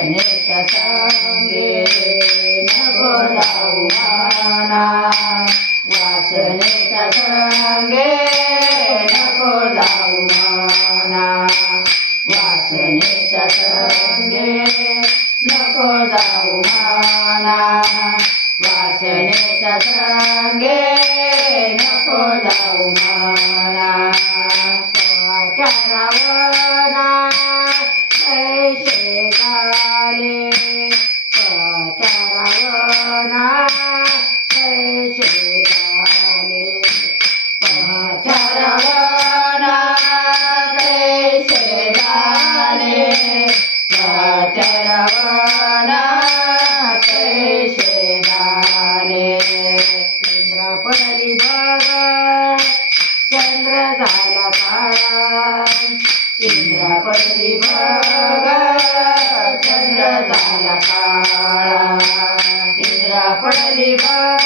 वासनेच्या संगे नको जाऊ मना, वासनेच्या संगे नको जाऊ मना, वासनेच्या संगे नको जाऊ मना, वासनेच्या संगे नको जाऊ मना. पचारावना पैसे झाले, पचारावना पैसे झाले, पचारावना पैसे झाले, पचारावना पैसे झाले. इंद्रा पडली बघ चंद्र झाला काळा, इंद्रा पडली बघ चंद्र झाला काळा, इंद्रा पडली बघ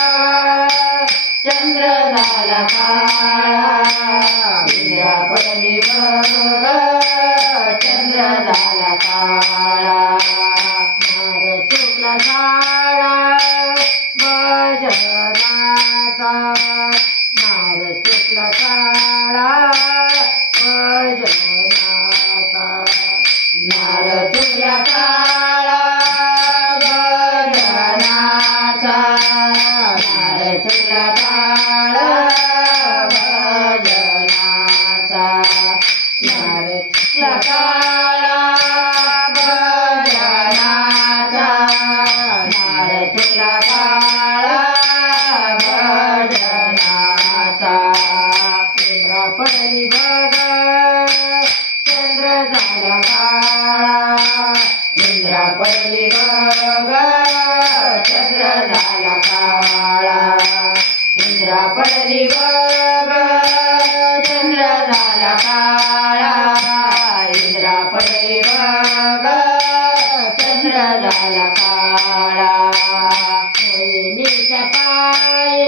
चंद्र झाला काळा, इंद्रा पडली बघ चंद्र झाला काळा. मार चुकला काळा भजनाचा, मार चुकला काळा भजनाचा, मार चुकला काळा भजनाचा, मार चुकला काळा भजनाचा, मार चुकला काळा भजनाचा, मार चुकला काळा भजनाचा. इंद्रा पडली बघ चंद्र झाला काळा, इंद्रा पडली बघ चंद्र झाला काळा, इंद्रा पडली बघ चंद्र झाला काळा, इंद्रा पडली बघ चंद्र झाला काळा. मोहिनीच्या पायी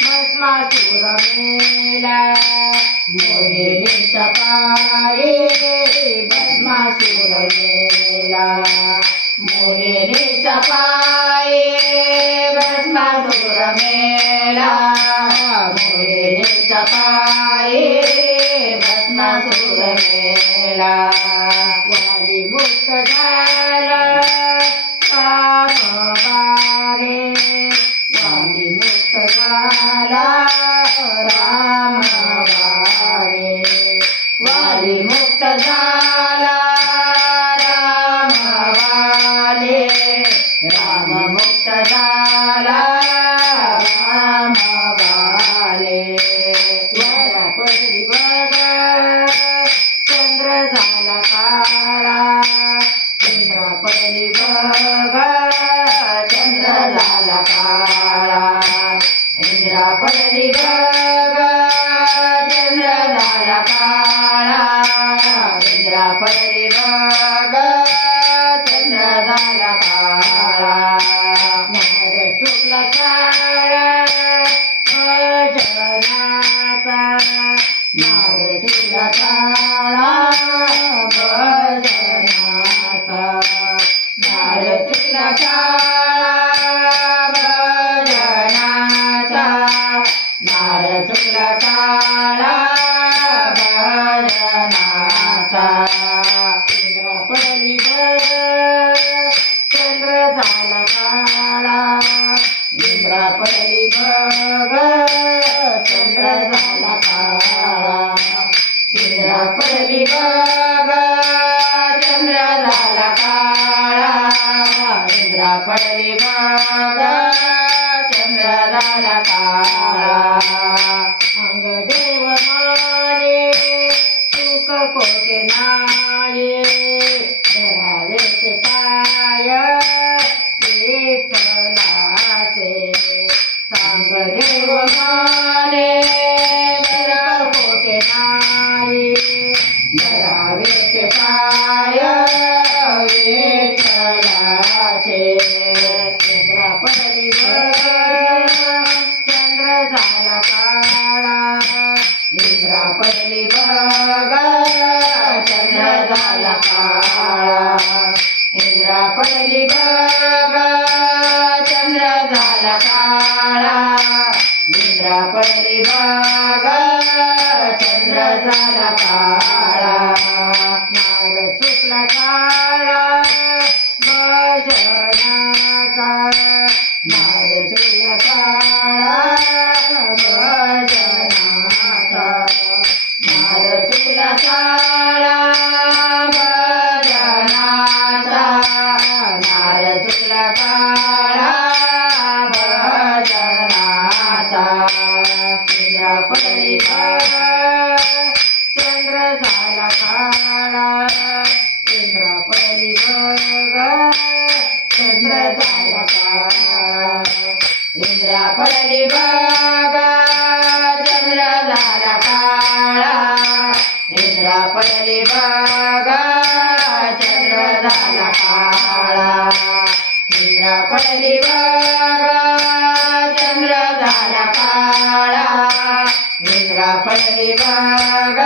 भस्मासुर मेला, मोहिनीच्या पायी भस्मासुर मेला, मोहिनीच्या पायी भस्मासुर मेला, मोहिनीच्या पायी भस्मासुर मेला. वाली मुक्त झाला रामबाणे, वाली मुक्त झाला रामबाणे, वाली मुक्त झाला रामबाणे, राम मुक्त झाला रामबाणे. इंद्रा पडली बघ चंद्र झाला काळा, इंद्रा पडली बघ चंद्र झाला काळा, इंद्रा पडली बघ चंद्र झाला काळा, इंद्रा पडली बघ चंद्र झाला काळा. मार चुकला काळा भजनाचा, मार चुकला काळा भजनाचा, मार चुकला काळा भजनाचा, मार चुकला काळा भजनाचा. इंद्रा पडली बघ चंद्र झाला काळा, इंद्रा पडली बघ चंद्र झाला काळा, इंद्रा पडली बघ चंद्र झाला काळा, इंद्रा पडली बघ चंद्र झाला काळा. अंगदेव माने सुख कोटे नाळे, धरावे ते पाय विठ्ठलाचे. सांगदेव माने कोटे नाळे, धरावे ते पाय विठ्ठलाचे. इंद्रा पडली बघ चंद्र झाला काळा, इंद्रा पडली बघ चंद्र झाला काळा, इंद्रा पडली बघ चंद्र झाला काळा निद्रा पडली बघ चंद्र झाला काळा नाग चुकला काळा भजनाचा नाग चुकला काळा भजनाचा नाग चुकला काळा भजनाचा नाग चुकला काळा भजनाचा निद्रा पडली बघ चंद्र झाला काळा निद्रा पडली बघ चंद्र झाला काळा निद्रा पडली बघ चंद्र झाला काळा निद्रा पडली बघ चंद्र झाला काळा निद्रा पडली बघ चंद्र झाला काळा निद्रा पडली बघ